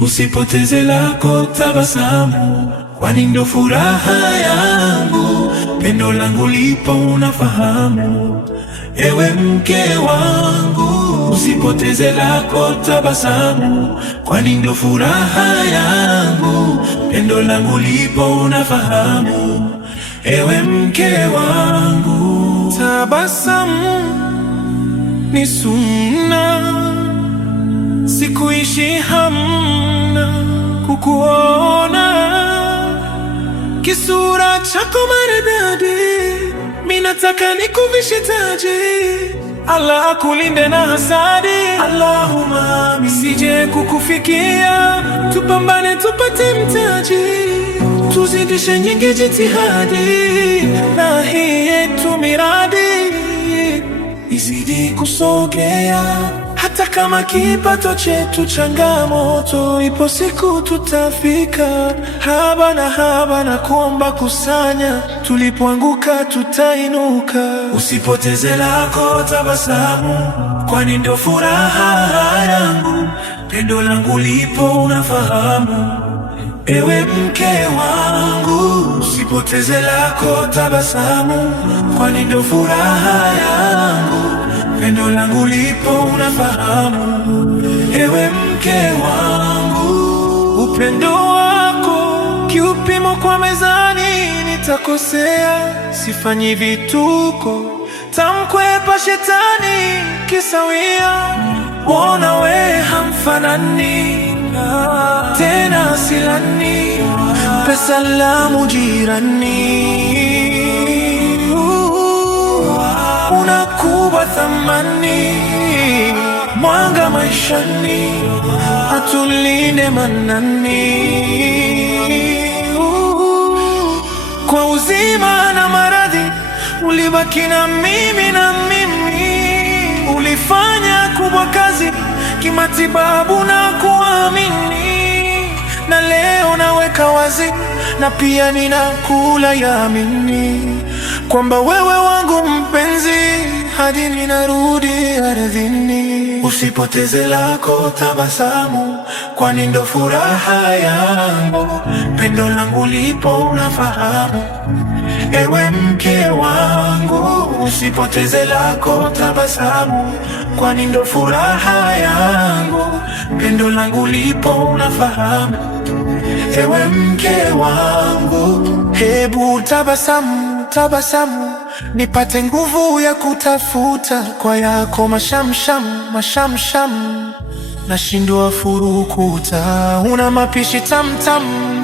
Usipoteze lako tabasamu, kwani ndo furaha yangu. Pendo langu lipo unafahamu, ewe mke wangu. Usipoteze lako tabasamu, kwani ndo furaha yangu. Pendo langu lipo unafahamu, ewe mke wangu. Tabasamu ni sunna, sikuishi hamna kukuona. Kisura chako maridadi, mimi nataka nikuvishe taji. Allah akulinde na hasadi, Allahumma misije kukufikia. Tupambane tupate mtaji, tuzidishe nyingi jitihadi, na hii yetu miradi izidi kusogea. Hata kama kipato chetu changamoto, ipo siku tutafika. Haba na haba na kuomba kusanya, tulipoanguka tutainuka. Usipoteze lako tabasamu, kwani ndio furaha yangu. Pendo langu lipo unafahamu, ewe mke wangu. Usipoteze lako tabasamu, kwani ndio furaha yangu. Pendo langu lipo unafahamu, ewe mke wangu. Upendo wako kiupimo kwa mezani, nitakosea. Sifanyi vituko, tamkwepa shetani kisawia. Wona we hamfanani, tena silani, pe salamu jirani. Unakuwa thamani, mwanga maishani, atulinde manani. Kwa uzima na maradhi, ulibaki na mimi na mimi. Ulifanya kubwa kazi kimatibabu na kuamini, na leo naweka wazi, na pia ninakula yamini, kwamba wewe wangu mpenzi, hadi ninarudi ardhini. Usipoteze lako tabasamu, kwani ndo furaha yangu. Pendo langu lipo unafahamu, ewe mke wangu. Usipoteze lako tabasamu, kwani ndo furaha yangu. Pendo langu lipo unafahamu, ewe mke wangu. Hebu tabasamu, tabasamu, nipate nguvu ya kutafuta kwa yako mashamsham, mashamsham. Nashindwa furukuta, una mapishi tamtam,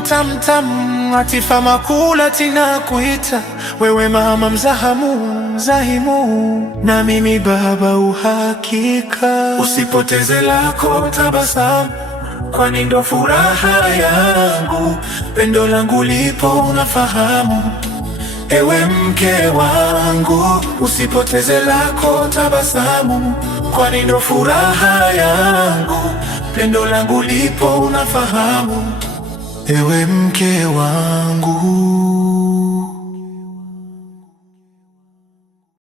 tamtam. Atifa makula tina kuita, wewe mama mzahamu, mzahimu, na mimi baba uhakika. Usipoteze lako tabasamu, kwani ndo furaha yangu. Pendo langu lipo unafahamu, ewe mke wangu. Usipoteze lako tabasamu, kwani ndo furaha yangu. Pendo langu lipo unafahamu, ewe mke wangu.